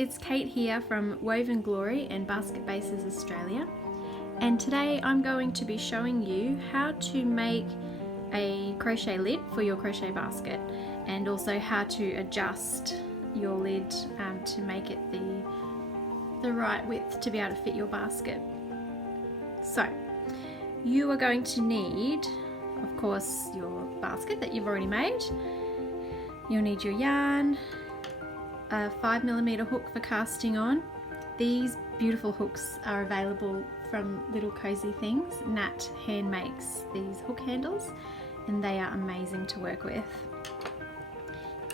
it's Kate here from Woven Glory and Basket Bases Australia, and today I'm going to be showing you how to make a crochet lid for your crochet basket, and also how to adjust your lid to make it the right width to be able to fit your basket. So you are going to need, of course, your basket that you've already made. You'll need your yarn, a 5mm hook for casting on. These beautiful hooks are available from Little Cozy Things. Nat hand makes these hook handles and they are amazing to work with.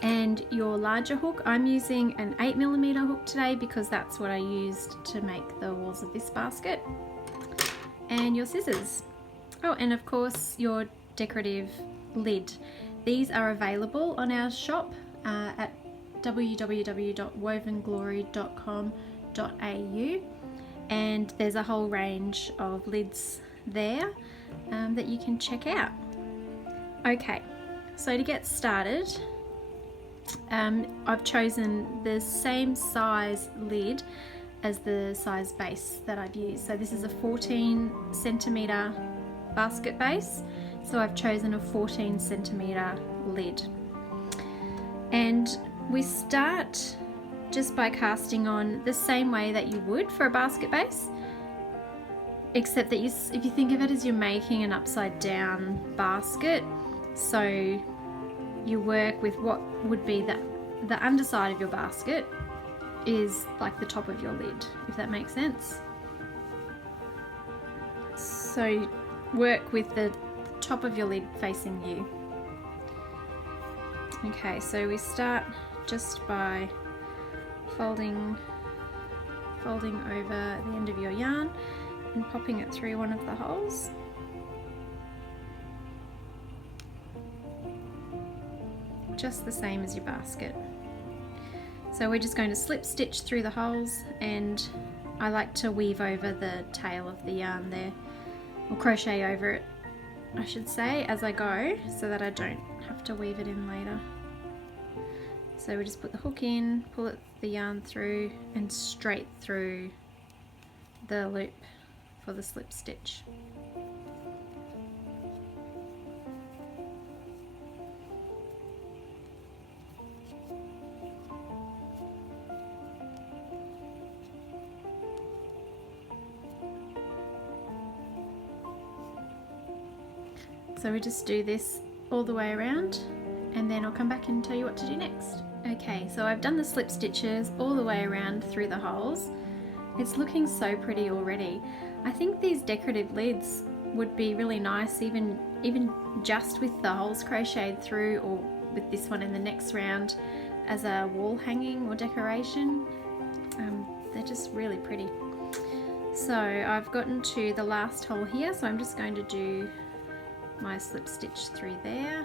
And your larger hook, I'm using an 8mm hook today because that's what I used to make the walls of this basket. And your scissors. Oh, and of course your decorative lid. These are available on our shop at www.wovenglory.com.au, and there's a whole range of lids there that you can check out. Okay, so to get started, I've chosen the same size lid as the size base that I've used. So this is a 14cm basket base, so I've chosen a 14cm lid. And we start just by casting on the same way that you would for a basket base, except that if you think of it as you're making an upside down basket, so you work with what would be the underside of your basket is like the top of your lid, if that makes sense. So work with the top of your lid facing you. Okay, so we start just by folding over the end of your yarn and popping it through one of the holes. Just the same as your basket. So we're just going to slip stitch through the holes, and I like to weave over the tail of the yarn there, or crochet over it I should say, as I go, so that I don't have to weave it in later. So we just put the hook in, pull the yarn through and straight through the loop for the slip stitch. So we just do this all the way around, and then I'll come back and tell you what to do next. Okay, so I've done the slip stitches all the way around through the holes. It's looking so pretty already. I think these decorative lids would be really nice even just with the holes crocheted through, or with this one in the next round as a wall hanging or decoration. They're just really pretty. So I've gotten to the last hole here, so I'm just going to do my slip stitch through there.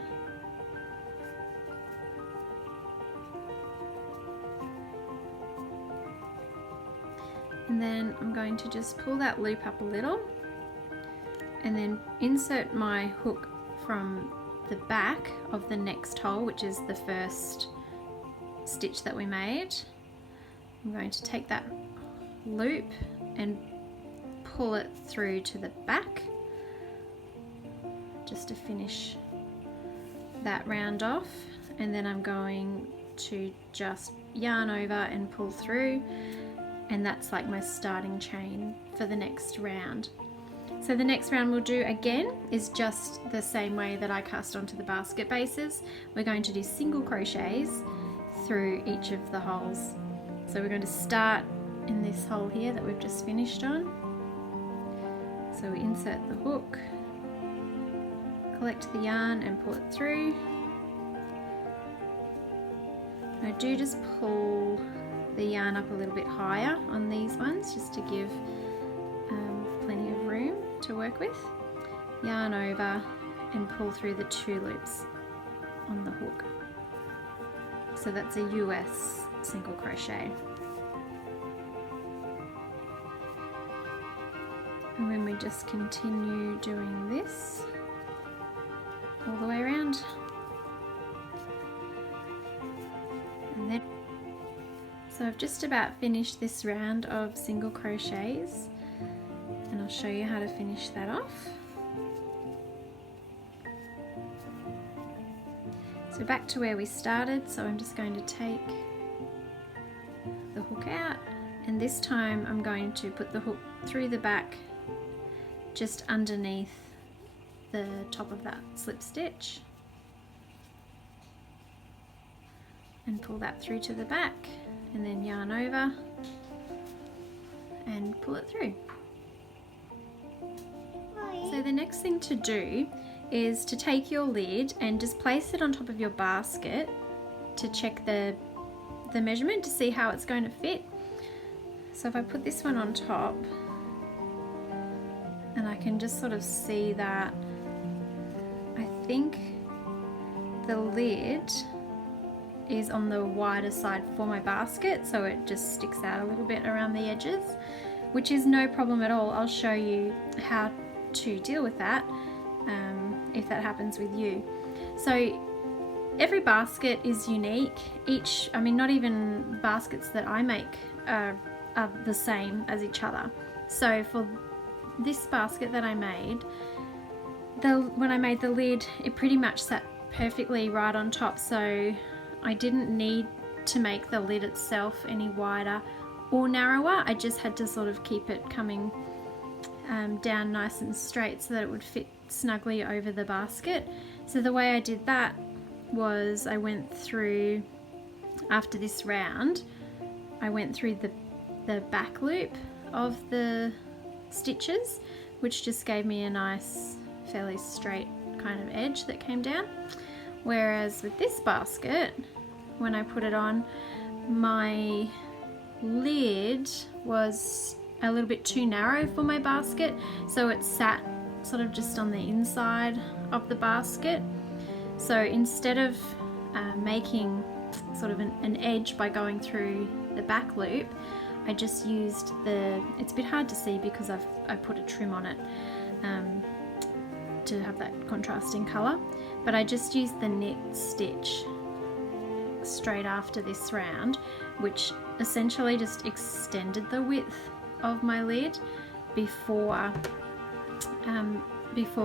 And then I'm going to just pull that loop up a little and then insert my hook from the back of the next hole, which is the first stitch that we made. I'm going to take that loop and pull it through to the back just to finish that round off, and then I'm going to just yarn over and pull through, and that's like my starting chain for the next round. So the next round we'll do again is just the same way that I cast onto the basket bases. We're going to do single crochets through each of the holes. So we're going to start in this hole here that we've just finished on. So we insert the hook, collect the yarn and pull it through. I do just pull the yarn up a little bit higher on these ones just to give plenty of room to work with. Yarn over and pull through the 2 loops on the hook. So that's a US single crochet. And then we just continue doing this all the way around. And then So I've just about finished this round of single crochets, and I'll show you how to finish that off. So back to where we started, so I'm just going to take the hook out, and this time I'm going to put the hook through the back just underneath the top of that slip stitch and pull that through to the back, and then yarn over and pull it through. So the next thing to do is to take your lid and just place it on top of your basket to check the measurement to see how it's going to fit. So if I put this one on top, and I can just sort of see that I think the lid is on the wider side for my basket, so it just sticks out a little bit around the edges, which is no problem at all. I'll show you how to deal with that if that happens with you. So every basket is unique. Not even baskets that I make are the same as each other. So for this basket that I made, when I made the lid, it pretty much sat perfectly right on top, so I didn't need to make the lid itself any wider or narrower. I just had to sort of keep it coming down nice and straight so that it would fit snugly over the basket. So the way I did that was I went through, after this round, I went through the back loop of the stitches, which just gave me a nice fairly straight kind of edge that came down. Whereas with this basket, when I put it on, my lid was a little bit too narrow for my basket, so it sat sort of just on the inside of the basket. So instead of making sort of an edge by going through the back loop, I just used it's a bit hard to see because I put a trim on it to have that contrasting colour, but I just used the knit stitch straight after this round, which essentially just extended the width of my lid before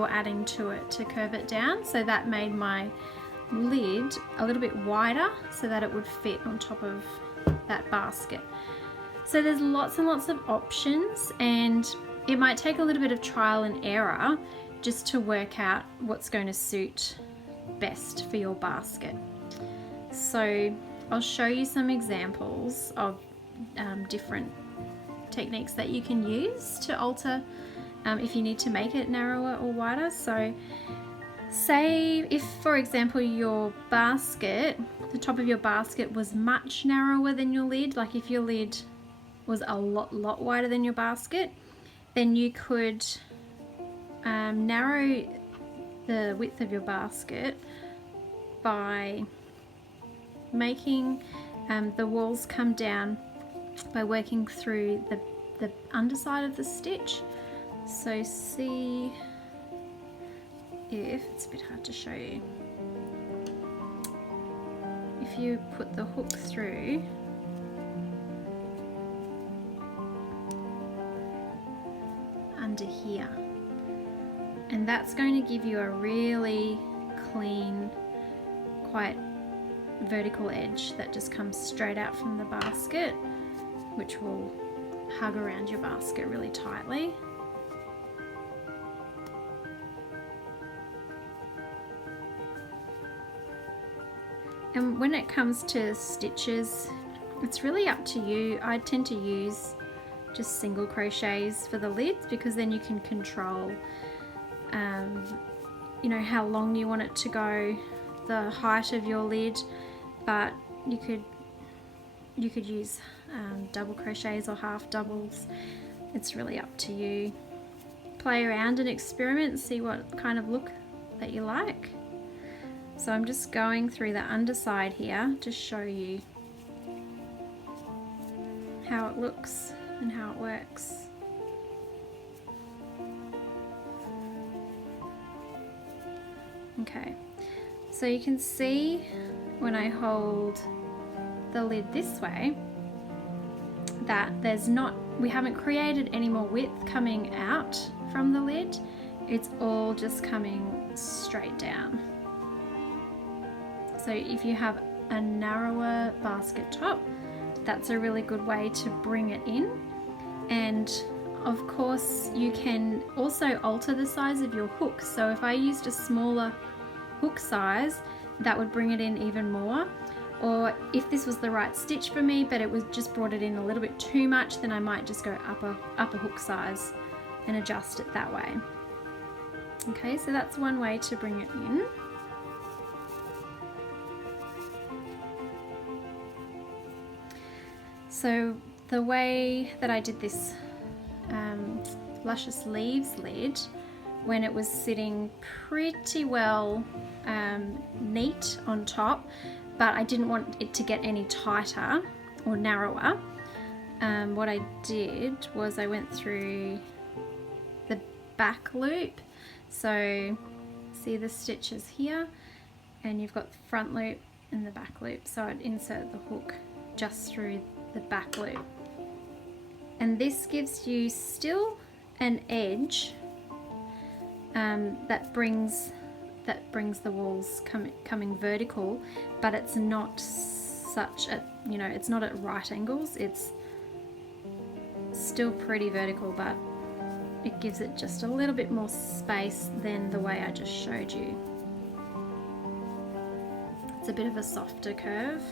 adding to it to curve it down. So that made my lid a little bit wider so that it would fit on top of that basket. So there's lots and lots of options, and it might take a little bit of trial and error just to work out what's going to suit best for your basket. So I'll show you some examples of different techniques that you can use to alter if you need to make it narrower or wider. So say if, for example, your basket, the top of your basket was much narrower than your lid, like if your lid was a lot wider than your basket, then you could narrow the width of your basket by making the walls come down by working through the underside of the stitch. So see if, it's a bit hard to show you, if you put the hook through under here, and that's going to give you a really clean, quite vertical edge that just comes straight out from the basket, which will hug around your basket really tightly. And when it comes to stitches, it's really up to you. I tend to use just single crochets for the lids because then you can control you know, how long you want it to go, the height of your lid, but you could use double crochets or half doubles. It's really up to you. Play around and experiment and see what kind of look that you like. So I'm just going through the underside here to show you how it looks and how it works. Okay, so you can see when I hold the lid this way, that we haven't created any more width coming out from the lid. It's all just coming straight down. So if you have a narrower basket top, that's a really good way to bring it in. And of course you can also alter the size of your hook. So if I used a smaller hook size, that would bring it in even more. Or if this was the right stitch for me, but it was just brought it in a little bit too much, then I might just go upper hook size and adjust it that way. Okay, so that's one way to bring it in. So the way that I did this Luscious Leaves lid, when it was sitting pretty well neat on top, but I didn't want it to get any tighter or narrower, what I did was I went through the back loop. So see the stitches here, and you've got the front loop and the back loop. So I'd insert the hook just through the back loop, and this gives you still an edge that brings the walls coming vertical, but it's not such a, it's not at right angles. It's still pretty vertical, but it gives it just a little bit more space than the way I just showed you. It's a bit of a softer curve.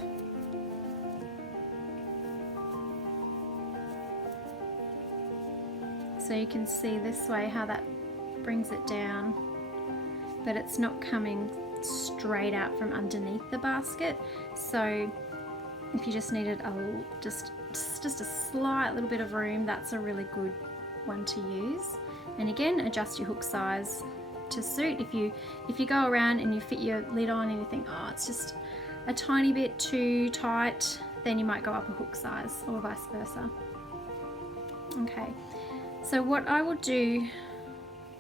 So you can see this way how that brings it down, but it's not coming straight out from underneath the basket. So if you just needed just a slight little bit of room, that's a really good one to use. And again, adjust your hook size to suit. If you go around and you fit your lid on and you think, oh, it's just a tiny bit too tight, then you might go up a hook size, or vice versa. Okay, so what I will do,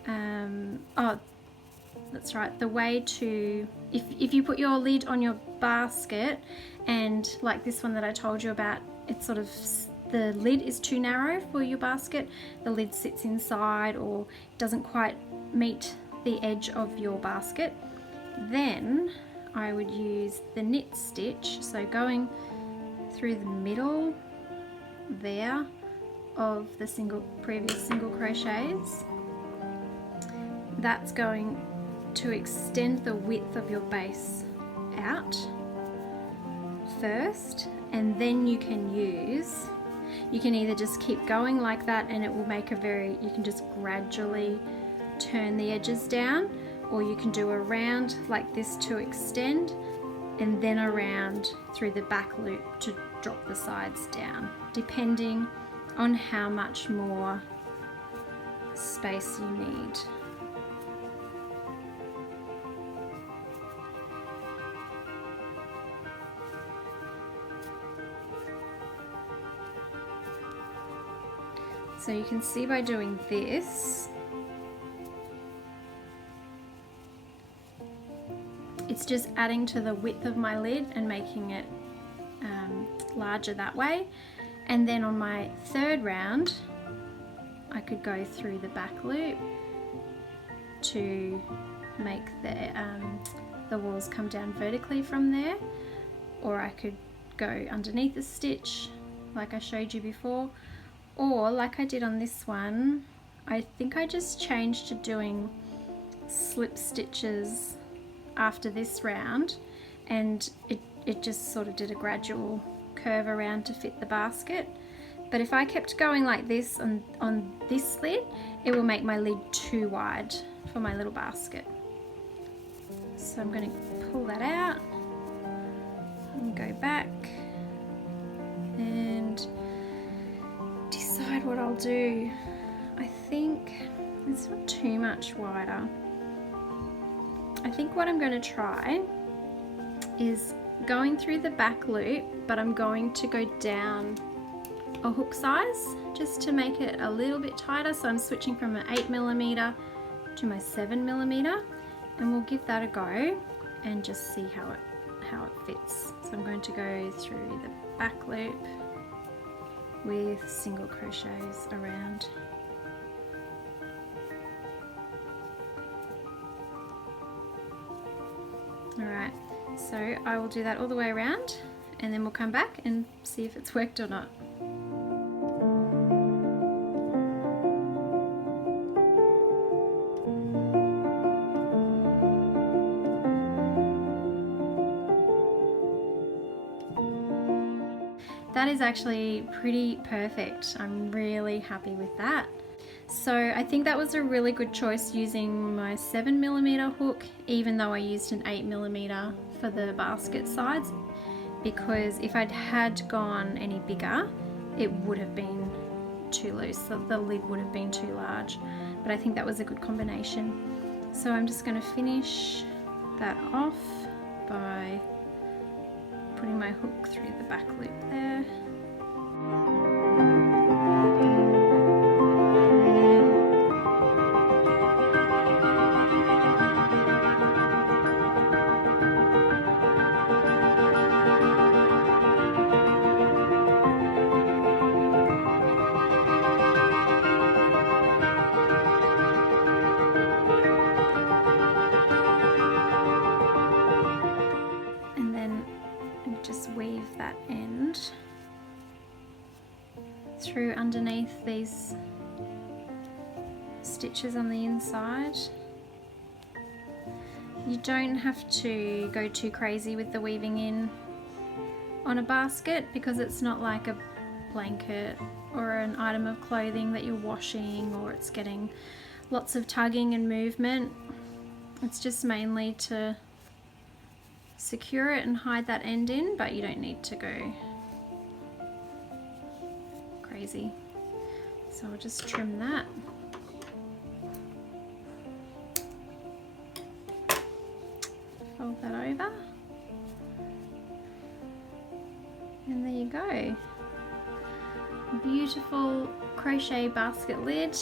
oh, that's right, the way to, if you put your lid on your basket, and like this one that I told you about, it's sort of, the lid is too narrow for your basket, the lid sits inside or doesn't quite meet the edge of your basket, then I would use the knit stitch, so going through the middle there of the previous single crochets, that's going to extend the width of your base out first, and then you can either just keep going like that and it will make you can just gradually turn the edges down, or you can do a round like this to extend, and then around through the back loop to drop the sides down, depending on how much more space you need. So you can see by doing this, it's just adding to the width of my lid and making it larger that way. And then on my third round, I could go through the back loop to make the walls come down vertically from there, or I could go underneath the stitch like I showed you before, or like I did on this one, I think I just changed to doing slip stitches after this round, and it just sort of did a gradual curve around to fit the basket. But if I kept going like this on this lid, it will make my lid too wide for my little basket. So I'm going to pull that out and go back and decide what I'll do. I think it's not too much wider. I think what I'm going to try is going through the back loop, but I'm going to go down a hook size just to make it a little bit tighter. So I'm switching from an 8mm to my 7mm, and we'll give that a go and just see how it fits. So I'm going to go through the back loop with single crochets around. Alright, so I will do that all the way around and then we'll come back and see if it's worked or not. That is actually pretty perfect. I'm really happy with that. So I think that was a really good choice using my 7mm hook, even though I used an 8mm for the basket sides, because if I'd had gone any bigger, it would have been too loose, so the lid would have been too large. But I think that was a good combination. So I'm just going to finish that off by putting my hook through the back loop there. Just weave that end through underneath these stitches on the inside. You don't have to go too crazy with the weaving in on a basket because it's not like a blanket or an item of clothing that you're washing or it's getting lots of tugging and movement. It's just mainly to secure it and hide that end in, but you don't need to go crazy. So I'll just trim that. Fold that over. And there you go. Beautiful crochet basket lid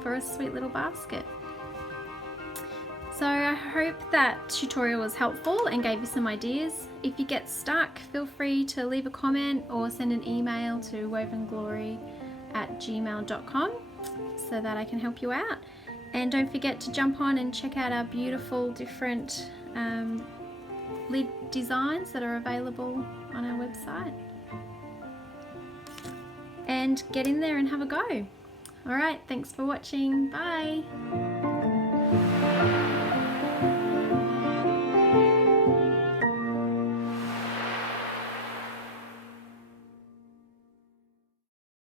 for a sweet little basket. So I hope that tutorial was helpful and gave you some ideas. If you get stuck, feel free to leave a comment or send an email to wovenglory@gmail.com so that I can help you out. And don't forget to jump on and check out our beautiful different lid designs that are available on our website. And get in there and have a go. Alright, thanks for watching. Bye!